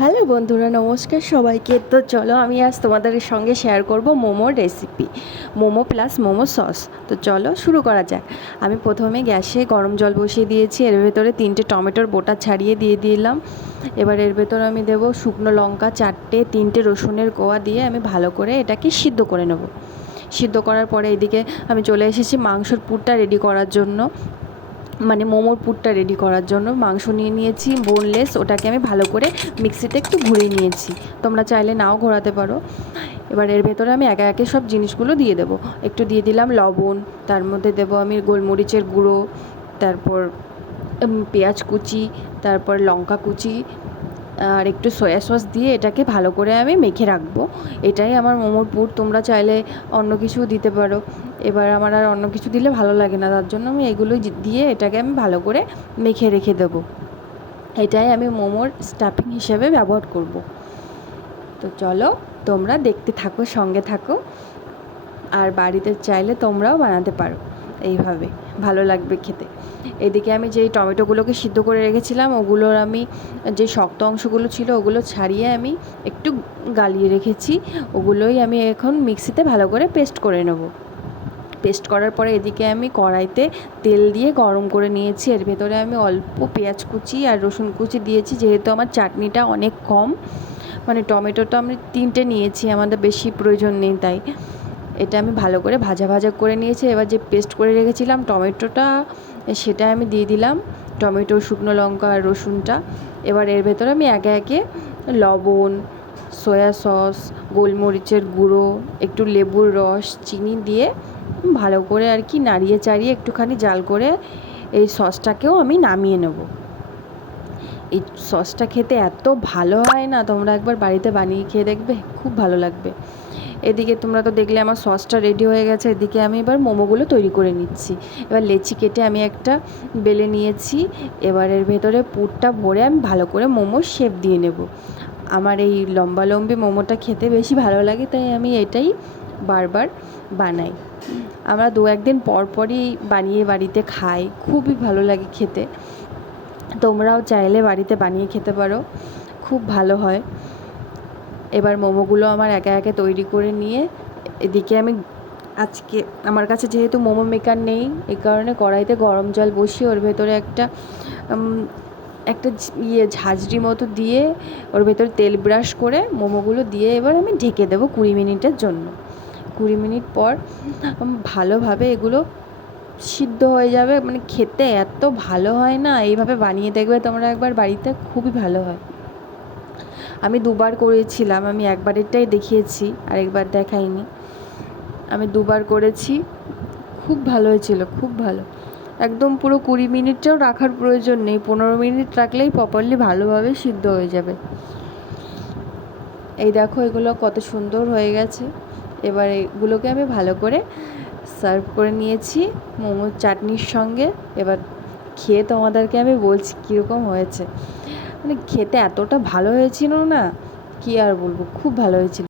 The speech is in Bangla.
হ্যালো বন্ধুরা, নমস্কার সবাইকে। তো চলো আমি আজ তোমাদের সঙ্গে শেয়ার করব মোমোর recipe, momo plus momo sauce. তো চলো শুরু করা যাক। আমি প্রথমে গ্যাসে গরম জল বসিয়ে দিয়েছি, এর ভেতরে 3টে টমেটোর বোটা ছাড়িয়ে দিয়ে দিলাম। এবার এর ভেতরে আমি দেবো শুকনো লঙ্কা 4টে, 3টে রসুনের কোয়া দিয়ে আমি ভালো করে এটাকে সিদ্ধ করে নেব। সিদ্ধ করার পরে এদিকে আমি চলে এসেছি মাংসর পুরটা রেডি করার জন্য, মানে মোমোর পুরটা রেডি করার জন্য মাংস নিয়ে নিয়েছি বোনলেস, ওটাকে আমি ভালো করে মিক্সিতে একটু ঘুরিয়ে নিয়েছি। তোমরা চাইলে নাও ঘোরাতে পারো। এবার এর ভেতরে আমি একে একে সব জিনিসগুলো দিয়ে দেবো। একটু দিয়ে দিলাম লবণ, তার মধ্যে দেবো আমি গোলমরিচের গুঁড়ো, তারপর পেঁয়াজ কুচি, তারপর লঙ্কা কুচি, আর একটু সয়া সস দিয়ে এটাকে ভালো করে আমি মেখে রাখবো। এটাই আমার মোমোর পুর। তোমরা চাইলে অন্য কিছু দিতে পারো। এবার আমার আর অন্য কিছু দিলে ভালো লাগে না, তার জন্য আমি এগুলো দিয়ে এটাকে আমি ভালো করে মেখে রেখে দেবো। এটাই আমি মোমোর স্টাফিং হিসেবে ব্যবহার করব। তো চলো তোমরা দেখতে থাকো, সঙ্গে থাকো। আর বাড়িতে চাইলে তোমরাও বানাতে পারো এইভাবে, ভালো লাগবে খেতে। এদিকে আমি যেই টমেটোগুলোকে সিদ্ধ করে রেখেছিলাম, ওগুলোর আমি যে শক্ত অংশগুলো ছিল ওগুলো ছাড়িয়ে আমি একটু গালিয়ে রেখেছি। ওগুলোই আমি এখন মিক্সিতে ভালো করে পেস্ট করে নেব। পেস্ট করার পরে এদিকে আমি কড়াইতে তেল দিয়ে গরম করে নিয়েছি। এর ভেতরে আমি অল্প পেঁয়াজ কুচি আর রসুন কুচি দিয়েছি, যেহেতু আমার চাটনিটা অনেক কম, মানে টমেটোটা আমি 3টে নিয়েছি, আমাদের বেশি প্রয়োজন নেই, তাই এটা আমি ভালো করে ভাজা ভাজা করে নিয়েছি। এবার যে পেস্ট করে রেখেছিলাম টমেটোটা, সেটা আমি দিয়ে দিলাম, টমেটো, শুকনো লঙ্কা আর রসুনটা। এবার এর ভেতরে আমি একে একে লবণ, সয়া সস, গোলমরিচের গুঁড়ো, একটু লেবুর রস, চিনি দিয়ে ভালো করে আর কি নাড়িয়ে চাড়িয়ে একটুখানি জাল করে এই সসটাকেও আমি নামিয়ে নেব। এই সসটা খেতে এত ভালো হয় না, তোমরা একবার বাড়িতে বানিয়ে খেয়ে দেখবে, খুব ভালো লাগবে। এদিকে তোমরা তো দেখলে আমার সসটা রেডি হয়ে গেছে। এদিকে আমি এবার মোমোগুলো তৈরি করে নিচ্ছি। এবার লেচি কেটে আমি একটা বেলে নিয়েছি। এবার এর ভেতরে পুরটা ভরে আমি ভালো করে মোমোর শেপ দিয়ে নেব। আমার এই লম্বালম্বি মোমোটা খেতে বেশি ভালো লাগে, তাই আমি এটাই বারবার বানাই। আমরা 2-1 দিন পর পরই বানিয়ে বাড়িতে খাই, খুবই ভালো লাগে খেতে। তোমরাও চাইলে বাড়িতে বানিয়ে খেতে পারো, খুব ভালো হয়। এবার মোমোগুলো আমার একে একে তৈরি করে নিয়ে এদিকে আমি আজকে আমার কাছে যেহেতু মোমো মেকার নেই, এই কারণে কড়াইতে গরম জল বসিয়ে ওর ভেতরে একটা একটা ঝাঁঝরি মতো দিয়ে ওর ভেতরে তেল ব্রাশ করে মোমোগুলো দিয়ে এবার আমি ঢেকে দেবো 20 মিনিটের জন্য। 20 মিনিট পর ভালোভাবে এগুলো সিদ্ধ হয়ে যাবে, মানে খেতে এত ভালো হয় না। এইভাবে বানিয়ে দেখবে তোমরা একবার বাড়িতে, খুবই ভালো হয়। আমি 2বার করেছিলাম, আমি একবারেরটাই দেখিয়েছি, আরেকবার দেখাইনি। আমি 2বার করেছি, খুব ভালো হয়েছিল, খুব ভালো। একদম পুরো 20 মিনিটটাও রাখার প্রয়োজন নেই, 15 মিনিট রাখলেই প্রপারলি ভালোভাবে সিদ্ধ হয়ে যাবে। এই দেখো এগুলো কত সুন্দর হয়ে গেছে। এবার এগুলোকে আমি ভালো করে সার্ভ করে নিয়েছি মোমোর চাটনির সঙ্গে। এবার খেয়ে তোমাদেরকে আমি বলছি কীরকম হয়েছে। মানে খেতে এতটা ভালো হয়েছিল না, কি আর বলবো, খুব ভালো হয়েছিল।